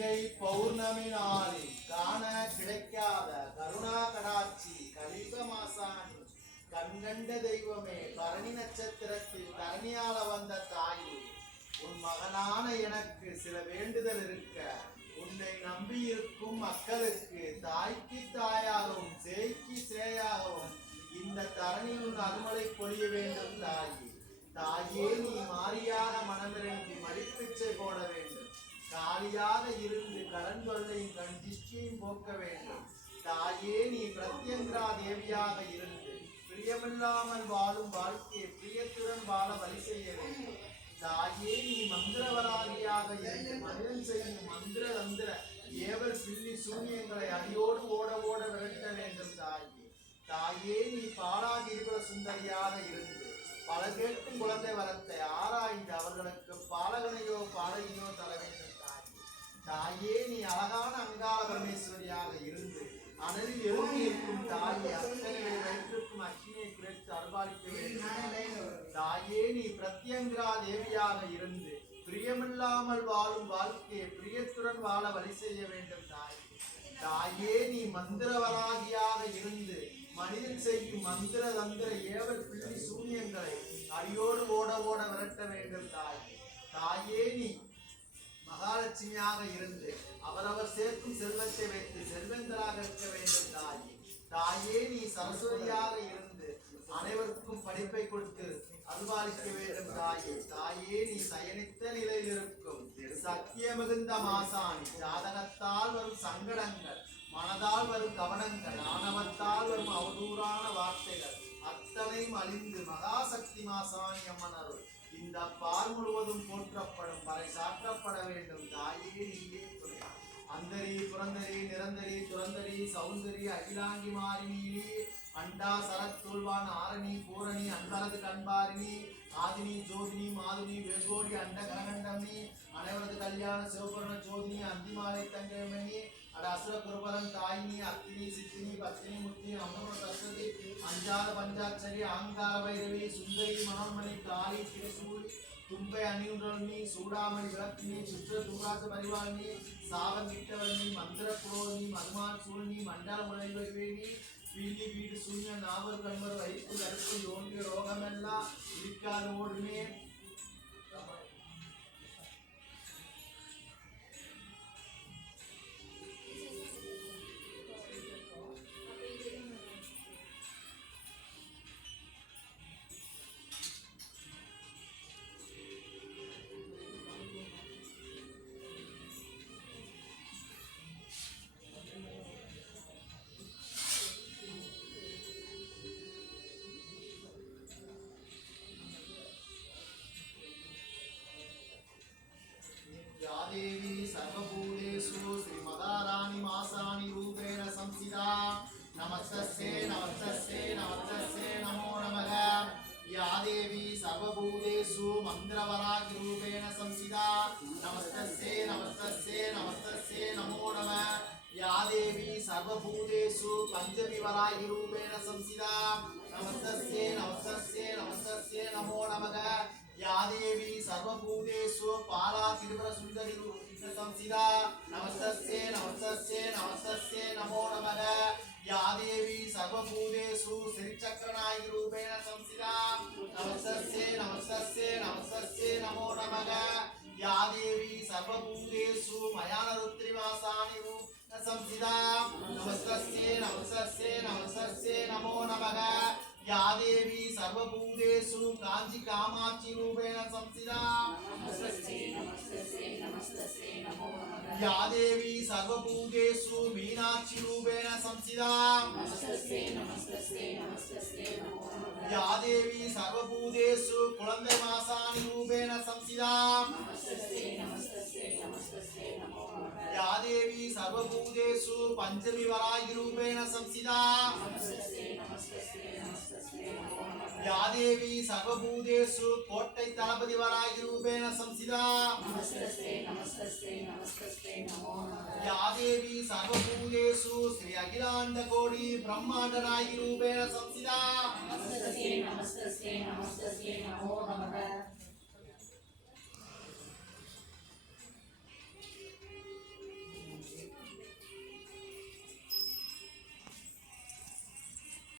கார்த்திகை பௌர்ணமி நாளில் காண கிடைக்காத கருணா கடாட்சி கலிப மாசாணி கண்கண்ட தெய்வமே பரணி நட்சத்திரத்தில் தரணியால வந்த தாயே உன் மகனான எனக்கு சில வேண்டுதல் இருக்க உன்னை நம்பியிருக்கும் மக்களுக்கு தாய்க்கு தாயாகவும் சேய்க்கு சேயாகவும் இந்த தரணியில் உன் அருமலை பொழிய வேண்டும் தாயே. தாயே நீ மாறியாக மனமிறங்கி மடிப்பிச்சை போட வேண்டும். காலியாக இருந்து கடன் தொல்லையும் கண் திஷ்டியையும் போக்க வேண்டும். தாயே நீ பிரத்யங்கரா தேவியாக இருந்து பிரியமில்லாமல் வாழும் வாழ்க்கையை பிரியத்துடன் வாழ வழி செய்ய வேண்டும். தாயே நீ மந்திரவராகியாக இருந்து மனிதன் செய்யும் மந்திர தந்திர ஏவல் பில்லி சூன்யங்களை அடியோடு ஓட ஓட விரட்ட வேண்டும். தாயே தாயே நீ பாலாதிபுர சுந்தரியாக இருந்து பல கேட்கும் குழந்தை வரத்தை ஆராய்ந்து அவர்களுக்கு பாலகனையோ பாலகியோ தர வேண்டும். தாயே நீ அழகான அங்காள பரமேஸ்வரியாக இருந்து அனலில் எழுதி இருக்கும் தாயே அத்தனை வயிற்றுக்கும் அக்னியை குறைத்து அருள்பாலிக்க வேண்டும். தாயே நீ பிரத்யங்கரா தேவியாக இருந்து பிரியமில்லாமல் வாழும் வாழ்க்கையை பிரியத்துடன் வாழ வழி செய்ய வேண்டும். தாயே தாயே நீ மந்திரவராகியாக இருந்து மனிதன் செய்யும் மந்திர தந்திர ஏவல் பிள்ளி சூன்யங்களை அடியோடு ஓட ஓட விரட்ட வேண்டும். தாயே தாயே நீ மகாலட்சுமியாக இருந்து அவரவர் சேர்க்கும் செல்வத்தை வைத்து செல்வந்தராக இருக்க வேண்டும். தாயே தாயே நீ சரஸ்வதியாக இருந்து அனைவருக்கும் படிப்பை கொடுத்து அருள்பாலிக்க வேண்டும். தாயே தாயே நீ சயனித்த நிலையில் இருக்கும் சத்திய மிகுந்த மாசாணி ஜாதகத்தால் வரும் சங்கடங்கள் மனதால் வரும் கவனங்கள் ஆணவத்தால் வரும் அவதூறான வார்த்தைகள் அத்தனையும் அழிந்து மகாசக்தி மாசாணி அம்மன் அருள் இந்த பால் முழுவதும் போற்றப்படும் பறை சாற்றப்பட வேண்டும். தாயே நீயே துணை. அந்தரி புரந்தரி நிரந்தரி துரந்தரி சௌந்தரி அகிலாங்கி மாறினி அண்டா சரத்துள்வான் ஆரணி பூரணி அன்பரது கண்பாரினி ஆதினி ஜோதினி மாதுனி வெகோடி அண்ட கரகண்டமணி அனைவரது கல்யாண சிவபுரண ஜோதினி அந்திமாலை தங்கமணி அட அசுர குருபலன் தாயினி அத்தினி சித்தினி பத்தினி முத்தினி அமர சரஸ்வதி அஞ்சாத பஞ்சாட்சரி ஆங்கார பைரவி சுந்தரி மனோன்மணி காளி திரிசூலி தும்பை அணியுன்றி சூடாமணி விளக்கினி சுற்ற தூராச பரிவாளினி சாவங்கிட்டவனி மந்திர புரோனி மதுமான் சூழ்நி மண்டல முனைவேணி வீதி வீடு சூழ்நிலை நாவல் கண்வர் வைப்பு கருப்பு யோனிய ரோகமெல்லாம் இருக்காது ஓடுமே. देवी सर्वभूतेषु श्रीमदारानी मासानि रूपेण संस्थिता नमस्तस्यै नमस्तस्यै नमस्तस्यै नमो नमः। या देवी सर्वभूतेषु मन्त्रवरागी रूपेण संस्थिता नमस्तस्यै नमस्तस्यै नमस्तस्यै नमो नमः। या देवी सर्वभूतेषु पंचमी वरागी रूपेण संस्थिता नमस्तस्यै नमस्तस्यै नमस्तस्यै नमो नमः। या देवी सर्वभूतेषु पाला त्रिपुर सुंदरी रूपेण संस्थिता नमस्तस्यै नमस्तस्यै नमस्तस्यै नमो नमः। या देवी सर्वभूतेषु श्रीचक्रनायकी रूपेण संस्थिता नमस्तस्यै नमस्तस्यै नमस्तस्यै नमो नमः। या देवी सर्वभूतेषु मयानरुद्रिमासानि रूपेण संस्थिता नमस्तस्यै नमस्तस्यै नमस्तस्यै नमो नमः। या देवी सर्वभूतेषु कांची कामाक्षी रूपेण संस्थिता नमस्तस्यै नमस्तस्यै नमस्तस्यै नमो नमः। या देवी सर्वभूतेषु मीनाक्षी रूपेण संस्थिता नमस्तस्यै नमस्तस्यै नमस्तस्यै नमो नमः। या देवी सर्वभूतेषु कुळन्दै मासानि रूपेण संस्थिता नमस्तस्यै नमस्तस्यै नमस्तस्यै नमो नमः। या देवी सर्वभूतेषु पंचमी वरागी रूपेण संस्थिता नमस्तस्यै नमस्तस्यै या देवी सर्वभूतेषु कोट्टै तलपति वरागी रूपेण संस्थिता नमस्तस्यै नमस्तस्यै नमस्तस्यै नमो नमः। या देवी सर्वभूतेषु श्री अखिलांड कोटि ब्रह्मांड नायकी रूपेण संस्थिता नमस्तस्यै नमस्तस्यै नमस्तस्यै नमो नमः।